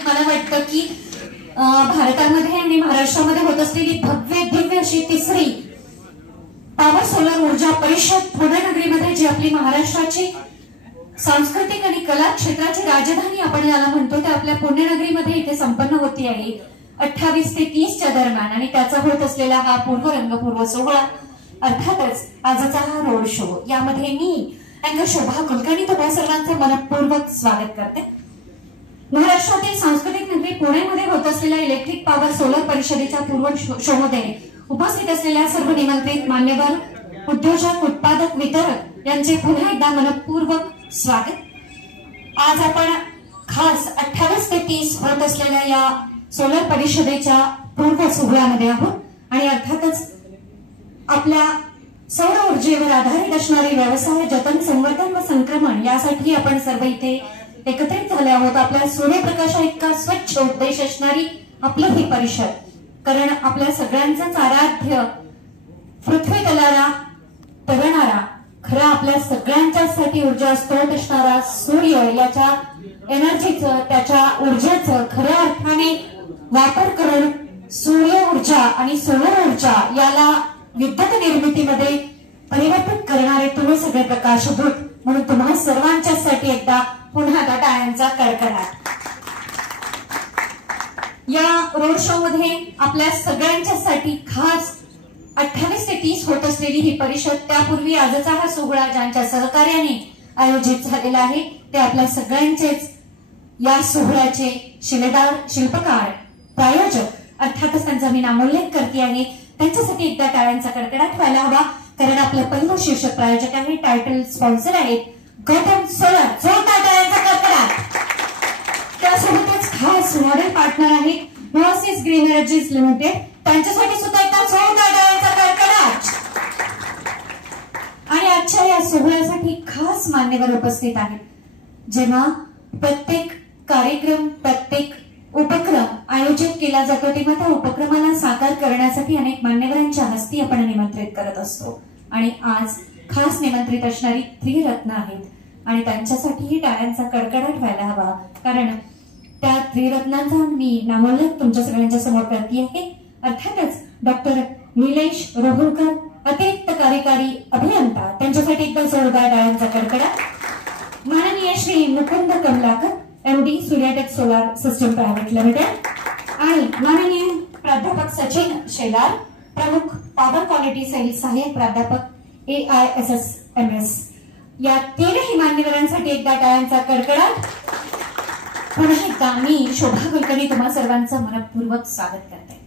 निमित्त मला वाटतं की भारतामध्ये आणि महाराष्ट्रामध्ये होत असलेली भव्य दिव्य अशी तिसरी पॉवर सोलर ऊर्जा परिषद पुणे नगरीमध्ये जी आपली महाराष्ट्राची सांस्कृतिक आणि कला क्षेत्राची राजधानी आपण याला म्हणतो ते आपल्या पुणे नगरीमध्ये इथे संपन्न होती आहे 28 ते 30 च्या दरम्यान आणि त्याचा होत असलेला हा पूर्व सोहळा अर्थातच आजचा हा रोड शो यामध्ये मी अँकर शोभा कुलकर्णी तुम्हा सर्वांचं मनपूर्वक स्वागत करते। महाराष्ट्रातील सांस्कृतिक नगरी पुण्यामध्ये होत असलेल्या इलेक्ट्रिक पॉवर सोलर परिषदेच्या पूर्व शो मध्ये उपस्थित असलेल्या सर्व निमंत्रित मान्यवर उद्योजक उत्पादक वितरक यांचे पुन्हा एकदा मनपूर्वक स्वागत। आज आपण खास 28 ते 30 होत असलेल्या या सोलर परिषदेच्या पूर्व सोहळ्यामध्ये आहोत आणि अर्थातच आपल्या सौर ऊर्जेवर आधारित असणारे व्यवसाय जतन संवर्धन व संक्रमण यासाठी आपण सर्व इथे एकत्रित झाले आहोत। आपल्या सूर्यप्रकाशा इतका स्वच्छ उद्देश असणारी आपली ही परिषद, कारण आपल्या सगळ्यांचाच आराध्य पृथ्वी तलाला तरणारा खरा आपल्या सगळ्यांच्यासाठी ऊर्जा स्त्रोत असणारा सूर्य याच्या एनर्जीचं त्याच्या ऊर्जेचं खऱ्या अर्थाने वापर करून सूर्य ऊर्जा आणि सोलर ऊर्जा याला विद्युत निर्मितीमध्ये परिवर्तित करणारे तुम्ही सगळे प्रकाशभूत म्हणून तुम्हा सर्वांच्यासाठी एकदा पुन्हा टाळ्यांचा कडकडाट। या रोड शो मध्ये आपल्या सगळ्यांच्यासाठी खास 28 ते 30 होत असलेली ही परिषद, त्यापूर्वी आजचा हा सोहळा ज्यांच्या सहकार्याने आयोजित झालेला आहे ते आपल्या सगळ्यांचेच या सोहळ्याचे शिलेदार शिल्पकार प्रायोजक अर्थातच त्यांचा मी नामोल्लेख करते आहे त्यांच्यासाठी एकदा टाळ्यांचा कडकडाट व्हायला हवा, कारण आपलं पहिलं शीर्षक प्रायोजक आहे टायटल स्पॉन्सर आहेत गौतम सोलर, जोरदार टाळ्यांचा कडकडाट। त्यासोबतच खास मॉडेल पार्टनर आहेत ओएसिस ग्रीन एनर्जीज लिमिटेड, त्यांच्यासाठी सुद्धा एकदा जोरदार टाळ्यांचा कडकडाट। आणि आजच्या या सोहळ्यासाठी खास मान्यवर उपस्थित आहेत। जेव्हा प्रत्येक कार्यक्रम प्रत्येक उपक्रम आयोजित केला जातो तेव्हा त्या उपक्रमाला साकार करण्यासाठी अनेक मान्यवरांच्या हस्ती आपण निमंत्रित करत असतो आणि आज खास निमंत्रित असणारी त्रिरत्न आहेत आणि त्यांच्यासाठीही टाळ्यांचा कडकडाट व्हायला हवा, कारण त्या त्रिरत्नांचा मी नामोल्लेख तुमच्या सगळ्यांच्या समोर करते आहे। अर्थातच डॉक्टर निलेश रोहळकर, अतिरिक्त कार्यकारी अभियंता, त्यांच्यासाठी एकदा जोरदार टाळ्यांचा कडकडाट। माननीय Shri Mukund Kamalakar MD Suryatech solar system private limited आणि माननीय प्राध्यापक सचिन शेलार, प्रमुख पॉवर क्वालिटी सेल्स सहाय्यक प्राध्यापक AISSMS, या तीनही मान्यवरांसाठी एकदा टाळ्यांचा कडकडाट। पुन्हा एकदा मी शोभा कुलकर्णी तुम्हा सर्वांचं मनपूर्वक स्वागत करते।